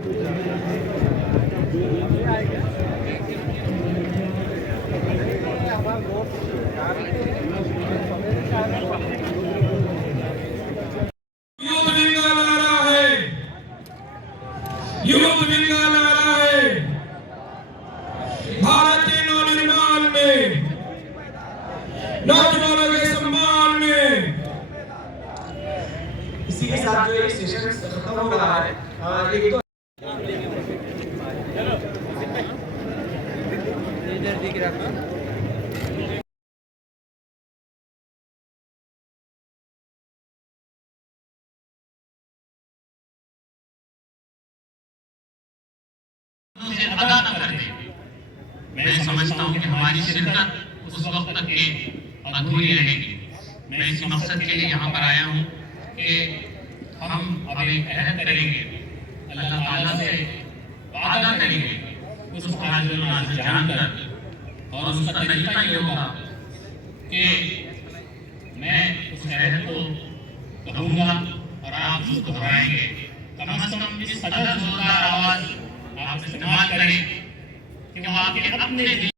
युवक विंग का नारा है। भारत के नवनिर्माण में, नौजवानों के सम्मान में। इसी के साथ जो एक सेशन खत्म हो रहा है, एक तो इधर दिख रहा है। अदा न कर दे। मैं समझता हूँ कि हमारी शिरकत उस वक्त तक के अधूरी रहेगी। मैं इस मकसद के लिए यहाँ पर आया हूँ कि हम अब एक अहद करेंगे, अल्लाह ताला से वादा करेंगे, उस नाज़िल जानकर, और उसका तरीका ये होगा कि मैं उस अहद को कहूँगा और आप उसको दोहराएंगे। कम से कम इस कदर जोरदार आवाज़ आप इस्तेमाल करें कि वो आपके अपने दिल